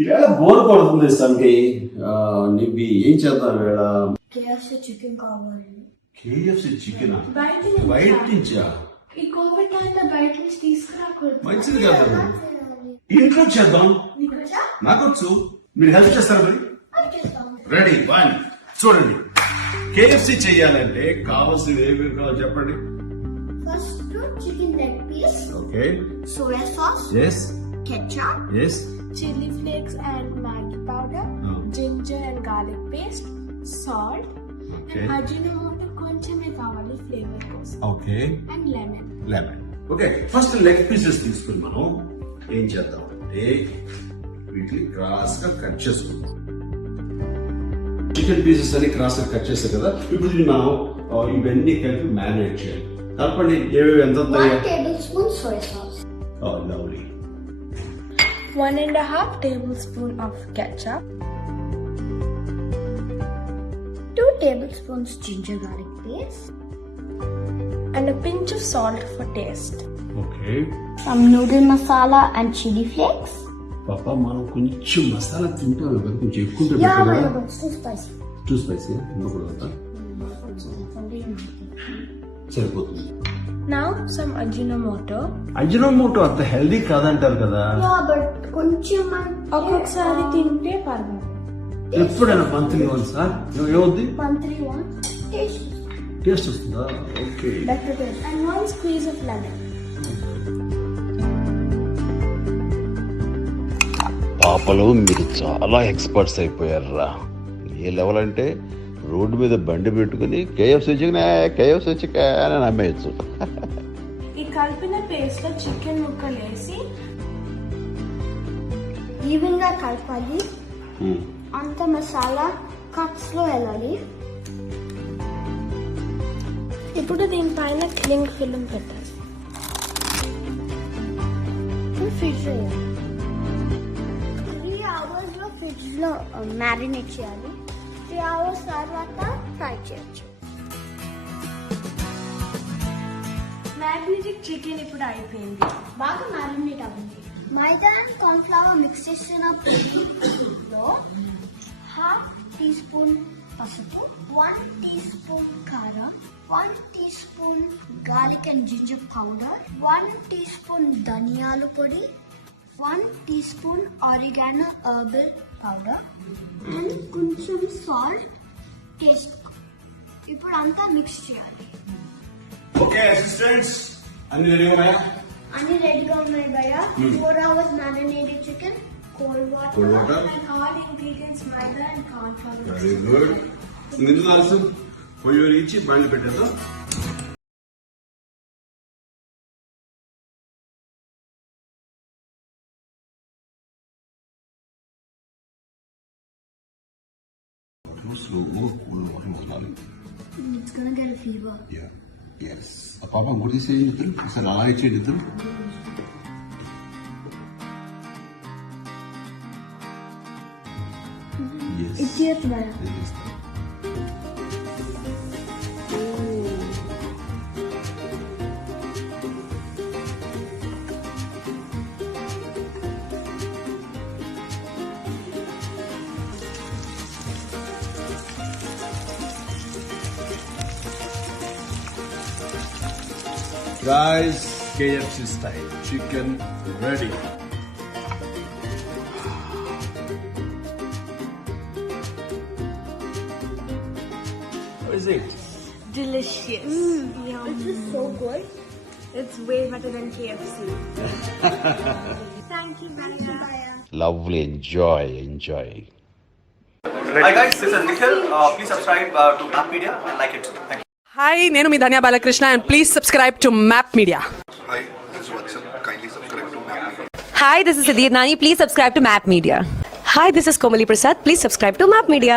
ఈవేళ బోర్ కొడుతుంది సంఖ్య నిబ్బి ఏం చేద్దాం ఈవేళ కేఎఫ్సి చికెన్ కావాలి. కేఎఫ్సి చికెన్ బయట నుంచా? ఈ కోవిడ్ టైంలో బయట నుంచి తీసుకురాకూడదు. మంచిది కాదు, ఇంట్లో చేద్దాం. నాకొచ్చు, మీరు హెల్ప్ చేస్తారా మరి? Ready one. చూడండి, కేఎఫ్సి చెయ్యాలంటే కావాల్సినవి ఏమేమి కావాలి చెప్పండి. First chicken leg piece, okay, soya sauce, yes ketchup, yes, chili flakes and Maggi powder, ginger and garlic paste, salt, okay and ajinomoto కొంచెమే కావాలి ఫ్లేవర్ కోసం, okay, and lemon. Lemon. Okay, first leg pieces తీసుకుని మనం ఏం చేద్దాం అంటే వీటిని క్రాస్ గా కట్ చేసుకుందాం. చికెన్ పీసెస్ అని క్రాస్ గా కట్ చేస్తాం కదా, ఇప్పుడు దీన్ని మనం ఇవన్నీ కలిపి మ్యారినేట్ చేయాలి. కలపండి, ఏవేవి ఎంత 1 tablespoon soy sauce, lovely, 1.5 tablespoon of ketchup, 2 tablespoons ginger garlic paste, and a pinch of salt for taste. Okay. Some noodle masala and chili flakes. పాపా మనం కొంచెం మసాలా తింటాం కదా, కొంచెం ఎక్కువ Yeah, but it's too spicy. Two spicy ఉండకూడదు, సరిపోతుంది. Now some ajinomoto. Ajinomoto అంత హెల్దీ కాదంటారు కదా. Yeah, but కొంచెం ఒక్కొక్కసారి తింటే పర్వాలేదు. ఎప్పుడైనా మంత్లీ వన్స్ ఏమవుద్ది? Monthly one. టేస్ట్ వస్తుందా? Okay. Better taste. And 1 squeeze of lemon. పాపలో మీరు చాలా ఎక్స్పర్ట్స్ అయిపోయారా. ఏ లెవెల్ అంటే రోడ్డు మీద బండి పెట్టుకుని కేఎఫ్సి చికెన్ అని నమ్మేయచ్చు. ఈ కలిపిన పేస్ట్ లో చికెన్ ముక్కలు వేసి ఈవెన్ గా కలపాలి. అంత మసాలా కట్స్ లో వెళ్ళాలి. ఇప్పుడు దీనిపైన క్లింగ్ ఫిల్మ్ పెట్టాలి. ఫ్రిడ్జ్ 3 hours లో ఫ్రిడ్జ్ లో మ్యారినేట్ చేయాలి. 3 hours తర్వాత ఫ్రై చేయొచ్చు. మ్యారినేటెడ్ చికెన్ ఇప్పుడు అయిపోయింది, బాగా మ్యారినేట్ అవ్వండి. మైదా అండ్ కార్న్ ఫ్లవర్ మిక్స్ చేసిన పొడిలో 1/2 teaspoon పసుపు, 1 teaspoon కారం, 1 teaspoon garlic and ginger powder, 1 teaspoon ధనియాల పొడి, 1 teaspoon oregano herbal powder, and కొంచెం సాల్ట్ టేస్ట్. ఇప్పుడు అంతా మిక్స్ చేయాలి. ఓకే అసిస్టెంట్స్, అన్ని రెడీ ఉన్నాయా? అన్ని రెడీగా ఉన్నాయి భయ్య. 4 hours marinated chicken, cold water, and all ingredients maida and corn flour. Very good. ఎందుకు ఆలస్యం? పొయ్యి ఇచ్చి బండి పెట్టేద్దాం. It's gonna get a fever. పాప గుర్తు చేయండి, అసలు అలా ఇచ్చేది. Idiot భయ్య. Guys, KFC style chicken ready. How is it? Delicious. Yum. This is so good. It's way better than KFC. Thank you, Bhaiya. Lovely, enjoy. Hi guys, this is Nikhil. Please subscribe to Map Media and like it. Thank you. Hi, నేను మీ Dhanya Balakrishna and please subscribe to Map Media. Hi, this is Vatsal. Kindly subscribe to Map Media. Hi, this is Siddhi Nani. Please subscribe to Map Media. Hi, this is Komali Prasad. Please subscribe to Map Media.